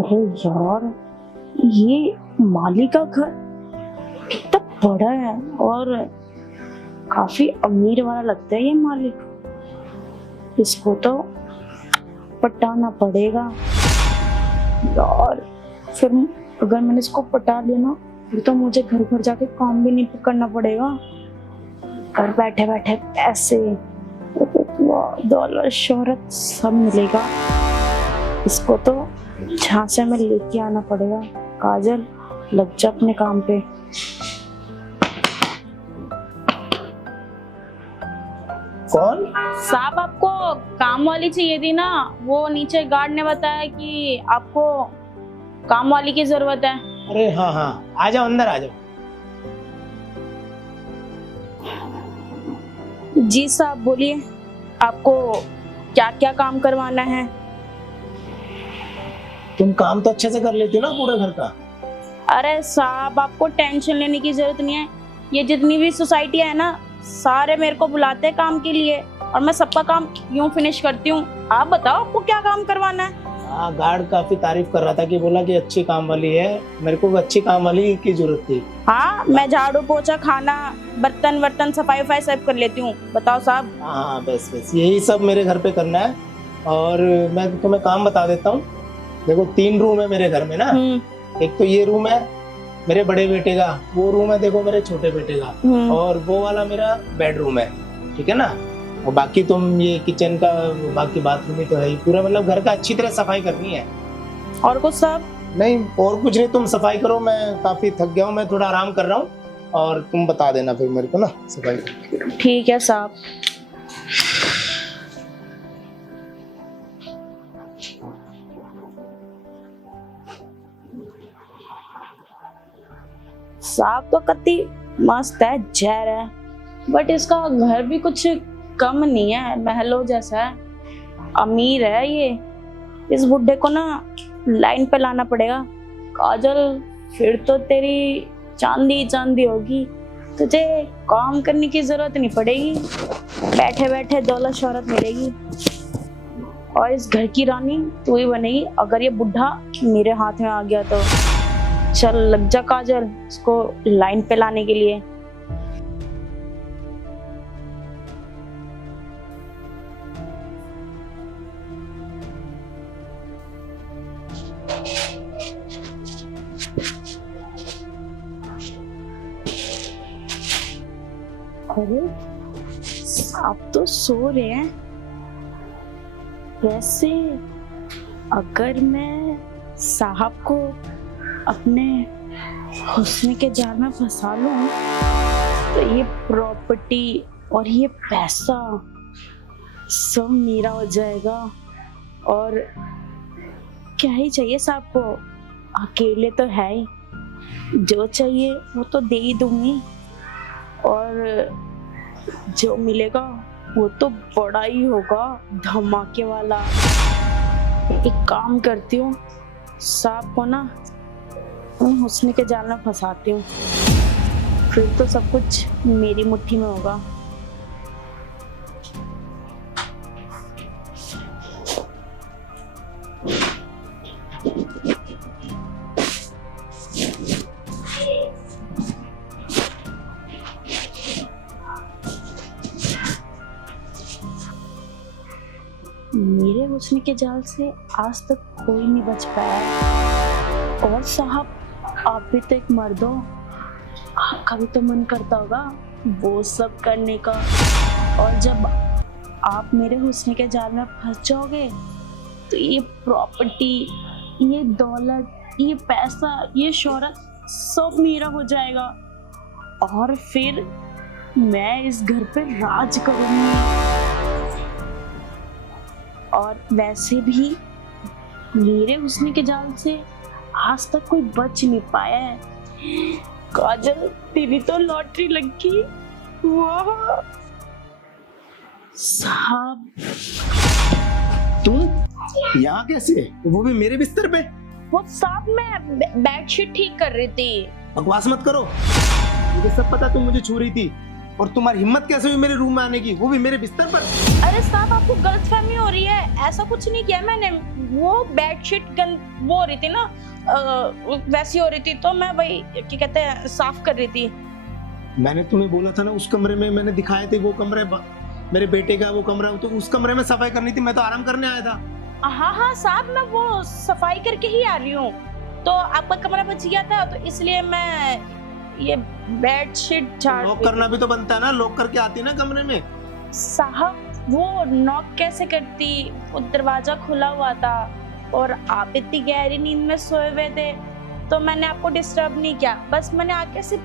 अरे यार, ये माली का घर कितना बड़ा है और काफी अमीर वाला लगता है ये मालिक। इसको तो पटाना पड़ेगा यार। फिर अगर मैंने इसको पटा लिया ना, फिर तो मुझे घर घर जाके काम भी नहीं करना पड़ेगा। घर बैठे बैठे पैसे, दौलत, शोहरत सब मिलेगा। इसको तो झांसे में लेके आना पड़ेगा। काजल, लग जा अपने काम पे। कौन? साहब, आपको काम वाली चाहिए थी ना? वो नीचे गार्ड ने बताया कि आपको काम वाली की जरूरत है। अरे हाँ हाँ, आ जाओ, अंदर आ जाओ। जी साहब, बोलिए, आपको क्या क्या काम करवाना है? तुम काम तो अच्छे से कर लेती हो ना पूरे घर का? अरे साहब, आपको टेंशन लेने की जरूरत नहीं है। ये जितनी भी सोसाइटी है ना, सारे मेरे को बुलाते हैं काम के लिए और मैं सबका काम यूं फिनिश करती हूँ। आप बताओ, आपको क्या काम करवाना है? हाँ, गार्ड काफी तारीफ कर रहा था कि बोला कि अच्छी काम वाली है। मेरे को अच्छी काम वाली की जरूरत थी। हाँ, मैं झाड़ू पोछा, खाना, बर्तन वर्तन, सफाई वफाई सब कर लेती हूँ। बताओ साहब। हाँ, बस बस यही सब मेरे घर पे करना है। और मैं तुम्हें काम बता देता हूँ। देखो, 3 रूम है मेरे घर में ना। एक तो ये रूम है मेरे बड़े बेटे का, वो रूम है देखो मेरे छोटे बेटे का, और वो वाला मेरा बेडरूम है, ठीक है ना। और बाकी तुम ये किचन का, बाकी बाथरूम ही तो है ही पूरा। मतलब घर का अच्छी तरह सफाई करनी है। और कुछ साहब? नहीं, और कुछ नहीं, तुम सफाई करो। मैं काफी थक गया हूँ, मैं थोड़ा आराम कर रहा हूँ। और तुम बता देना फिर मेरे को ना सफाई। ठीक है साहब। साहब तो कत्ती मस्त है, जहर है, बट इसका घर भी कुछ कम नहीं है, महलों जैसा है। अमीर है ये। इस बुड्ढे को ना लाइन पे लाना पड़ेगा। काजल, फिर तो तेरी चांदी चांदी होगी। तुझे काम करने की जरूरत नहीं पड़ेगी, बैठे बैठे दौलत शोहरत मिलेगी। और इस घर की रानी तू ही बनेगी अगर ये बुढ़ा मेरे हाथ में आ गया तो। चल, लग जा काजल इसको लाइन पे लाने के लिए। अरे, आप तो सो रहे हैं। वैसे अगर मैं साहब को अपने हुस्न के जाल में फंसा लूं तो ये प्रॉपर्टी और ये पैसा सब मेरा हो जाएगा। और क्या ही चाहिए साहब को, अकेले तो है ही, जो चाहिए वो तो दे ही दूंगी। और जो मिलेगा वो तो बड़ा ही होगा, धमाके वाला। एक काम करती हूँ, साहब को ना हुस्न के जाल में फंसाती हूँ, फिर तो सब कुछ मेरी मुट्ठी में होगा। मेरे हुस्न के जाल से आज तक कोई नहीं बच पाया। और साहब, आप भी तो एक मर्द हो, आपका भी तो मन करता होगा वो सब करने का। और जब आप मेरे हुस्न के जाल में फंस जाओगे तो ये प्रॉपर्टी, ये दौलत, ये पैसा, ये शोहरत सब मेरा हो जाएगा। और फिर मैं इस घर पे राज करूंगी। और वैसे भी मेरे हुस्न के जाल से आज तक कोई बच नहीं पाया है। काजल, तेरी तो लॉटरी लगी। वाह साहब। तुम यहाँ कैसे, वो भी मेरे बिस्तर पे? वो साहब, मैं बेडशीट ठीक कर रही थी। बकवास मत करो, मुझे सब पता तुम मुझे छू रही थी। और तुम्हारी हिम्मत कैसे हुई मेरे रूम में आने की, वो भी मेरे बिस्तर पर? अरे साहब, आपको गलतफहमी हो रही है। ऐसा कुछ नहीं किया मैंने। वो बेडशीट वो हो रही थी ना, वैसी हो रही थी, तो मैं वही क्या कहते हैं साफ कर रही थी। मैंने तुम्हें बोला था ना, उस कमरे में मैंने दिखाए थे वो कमरे, मेरे बेटे का वो कमरा, तो उस कमरे में सफाई करनी थी, मैं तो आराम करने आया था। हाँ हाँ साहब, मैं वो सफाई करके ही आ रही हूँ, तो आपका कमरा बच गया था, तो इसलिए मैं ये बेडशीट झाड़ लॉक करना भी तो बनता है ना, लॉक करके आती है ना कमरे में। साहब वो नॉक कैसे करती, वो दरवाजा खुला हुआ था और आप इतनी गहरी नींद में सोए हुए थे, तो मैंने आपको डिस्टर्ब नहीं किया, बस मैंने आके सिर्फ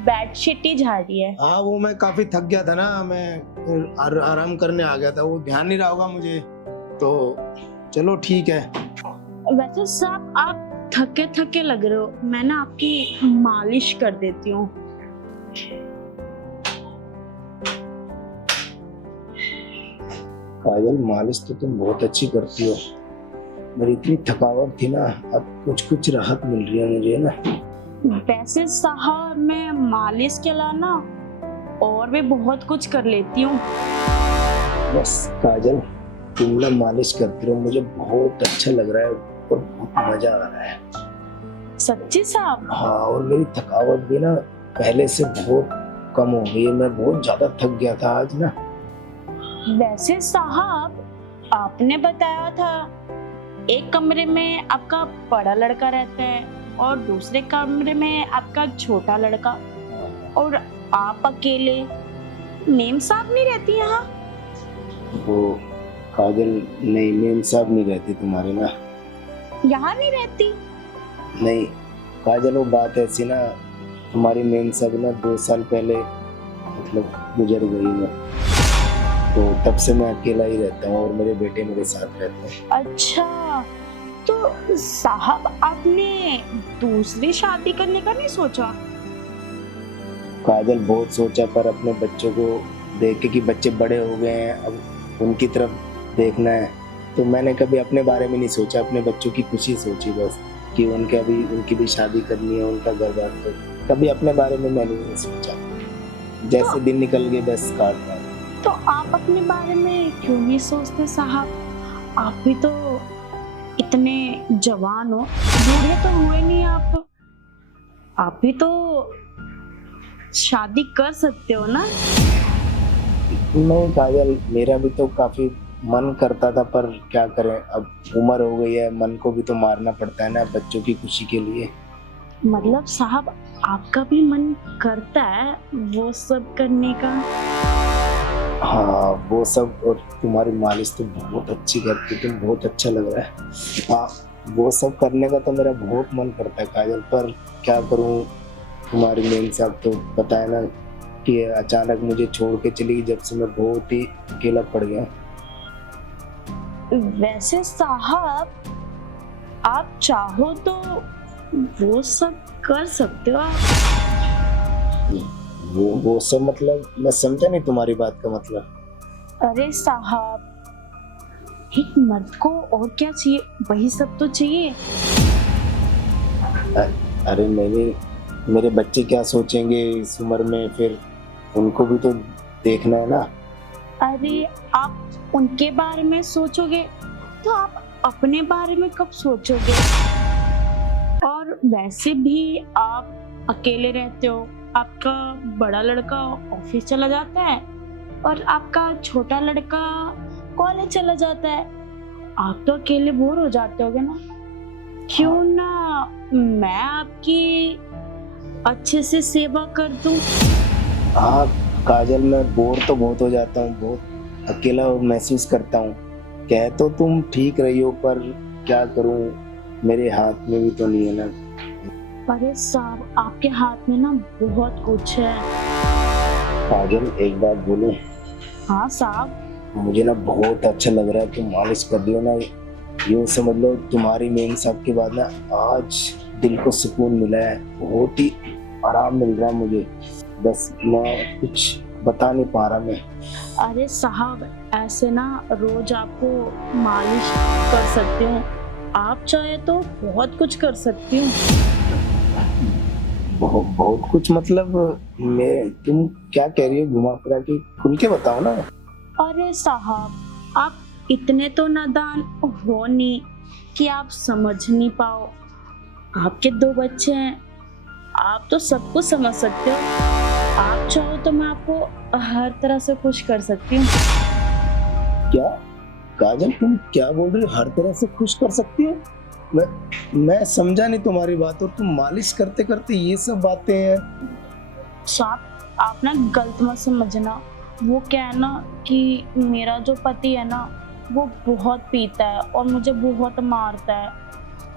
बेडशीट ही झाड़ी है। हाँ वो मैं काफी थक गया था ना, मैं आराम करने आ गया था, वो ध्यान नहीं रहा होगा मुझे, तो चलो ठीक है। वैसे साहब आप थके थके लग रहे हो, मैं ना आपकी मालिश कर देती हूँ। काजल, मालिश तो तुम बहुत अच्छी करती हो, मेरी इतनी थकावट थी ना, अब कुछ कुछ राहत मिल रही है मुझे ना। वैसे साहब मैं मालिश के अलावा ना और भी बहुत कुछ कर लेती हूँ। बस काजल, तुम ना मालिश करती रहो, मुझे बहुत अच्छा लग रहा है और बहुत मजा आ रहा है। सच्ची साहब? हाँ, और मेरी थकावट भी ना पहले से बहुत कम हो गई है, मैं बहुत ज्यादा थक गया था आज ना। वैसे साहब आपने बताया था एक कमरे में आपका बड़ा लड़का रहता है और दूसरे कमरे में आपका छोटा लड़का, और आप अकेले, मेम साहब नहीं रहती यहाँ? वो काजल, नहीं मेम साहब नहीं रहती तुम्हारे ना। यहाँ नहीं रहती? नहीं काजल, वो बात ऐसी ना, तुम्हारी मेम साहब ना 2 साल पहले मतलब गुजर गई ना, तो तब से मैं अकेला ही रहता हूँ और मेरे बेटे मेरे साथ रहते हैं। अच्छा, तो साहब आपने दूसरी शादी करने का नहीं सोचा? काजल, बहुत सोचा, पर अपने बच्चों को देख के कि बच्चे बड़े हो गए हैं, अब उनकी तरफ देखना है, तो मैंने कभी अपने बारे में नहीं सोचा, अपने बच्चों की खुशी सोची बस, कि उनकी भी शादी करनी है, उनका घर बार, तो कभी अपने बारे में मैंने नहीं सोचा। जैसे दिन निकल गए बस काट रहा। तो आप अपने बारे में क्यों नहीं सोचते साहब? आप भी तो इतने जवान हो, बूढ़े तो हुए नहीं आप भी तो शादी कर सकते हो ना? नहीं काजल, मेरा भी तो काफी मन करता था, पर क्या करें, अब उम्र हो गई है, मन को भी तो मारना पड़ता है ना बच्चों की खुशी के लिए। मतलब साहब आपका भी मन करता है वो सब करने का? हाँ वो सब, और तुम्हारी मालिश तो बहुत अच्छी करती, तुम बहुत अच्छा लग रहा है। हाँ वो सब करने का तो मेरा बहुत मन करता है काजल, पर क्या करूँ, तुम्हारी मेम साहब तो पता है ना कि अचानक मुझे छोड़ के चली गई, जब से मैं बहुत ही अकेला पड़ गया। वैसे साहब आप चाहो तो वो सब कर सकते हो आप। वो सब मतलब, मैं समझा नहीं तुम्हारी बात का मतलब। अरे साहब एक मर्द को और क्या चाहिए, वही सब तो चाहिए। अरे मेरे बच्चे क्या सोचेंगे इस उम्र में, फिर उनको भी तो देखना है ना। अरे आप उनके बारे में सोचोगे तो आप अपने बारे में कब सोचोगे? और वैसे भी आप अकेले रहते हो, आपका बड़ा लड़का ऑफिस चला जाता है और आपका छोटा लड़का कॉलेज चला जाता है, आप तो अकेले बोर हो जाते होगे ना? क्यों ना मैं आपकी अच्छे से सेवा कर दूं? हाँ काजल, मैं बोर तो बहुत हो जाता हूँ, बहुत अकेला महसूस करता हूँ। कह तो तुम ठीक रही हो, पर क्या करूँ, मेरे हाथ में भी तो नहीं है ना। अरे साहब आपके हाथ में ना बहुत कुछ है। काजल एक बात बोलूं? हाँ साहब। मुझे ना बहुत अच्छा लग रहा है, तुम मालिश कर दियो ना, यूँ समझ लो तुम्हारी मेम साहब के बाद ना आज दिल को सुकून मिला है, बहुत ही आराम मिल रहा है मुझे, बस मैं कुछ बता नहीं पा रहा मैं। अरे साहब ऐसे ना रोज आपको मालिश कर सकती हूँ, आप चाहे तो बहुत कुछ कर सकती हूँ। बहुत कुछ मतलब, मैं तुम क्या कह रही हो, घुमा फिरा के खुल के बताओ ना। अरे साहब आप इतने तो नादान हो नहीं कि आप समझ नहीं पाओ। आपके 2 बच्चे हैं, आप तो सब कुछ समझ सकते हो। आप चाहो तो मैं आपको हर तरह से खुश कर सकती हूँ। क्या काजल, तुम क्या बोल रही हो? हर तरह से खुश कर सकती हो? मैं समझा नहीं तुम्हारी बात। और तुम मालिश करते करते ये सब बातें हैं? साहब आप ना गलत मत समझना। वो क्या है ना कि मेरा जो पति है ना वो बहुत पीता है और मुझे बहुत मारता है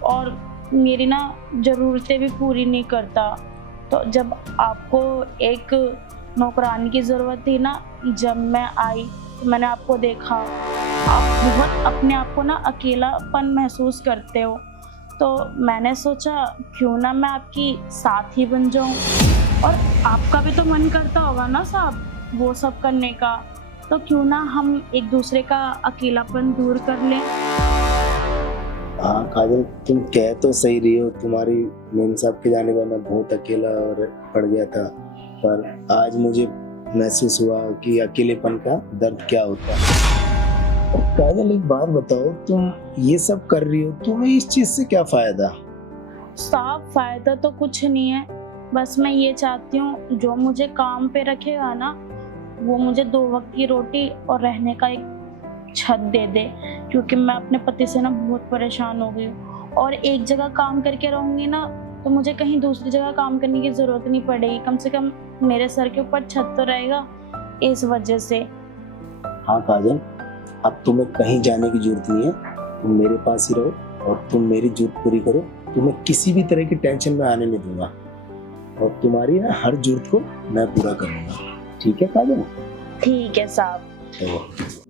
और मेरी ना ज़रूरतें भी पूरी नहीं करता। तो जब आपको एक नौकरानी की ज़रूरत थी ना, जब मैं आई तो मैंने आपको देखा, आप बहुत अपने आप को ना अकेलापन महसूस करते हो। तो मैंने सोचा क्यों ना मैं आपकी साथी बन जाऊं। और आपका भी तो मन करता होगा ना साहब वो सब करने का, तो क्यों ना हम एक दूसरे का अकेलापन दूर कर लें। हाँ काजल, तुम कह तो सही रही हो। तुम्हारी मेम साहब के जाने पर मैं बहुत अकेला और पड़ गया था, पर आज मुझे महसूस हुआ कि अकेलेपन का दर्द क्या होता है। और काजल एक बात बताओ, तुम ये सब कर रही हो, तुम्हें इस चीज से क्या फायदा? साहब फायदा तो कुछ नहीं है, बस मैं ये चाहती हूँ जो मुझे काम पे रखेगा ना वो मुझे 2 वक्त की रोटी और रहने का एक छत दे दे, क्योंकि मैं अपने पति से ना बहुत परेशान हो गई हूँ। और एक जगह काम करके रहूँगी ना तो मुझे कहीं दूसरी जगह काम करने की ज़रूरत नहीं पड़ेगी। कम से कम मेरे सर के ऊपर छत तो रहेगा इस वजह से। हाँ काजल, अब तुम्हें कहीं जाने की जरूरत नहीं है। तुम मेरे पास ही रहो और तुम मेरी जरूरत पूरी करो। तुम्हें किसी भी तरह की टेंशन में आने नहीं दूंगा और तुम्हारी ना हर जरूरत को मैं पूरा करूंगा। ठीक है काजल? ठीक है साहब। तो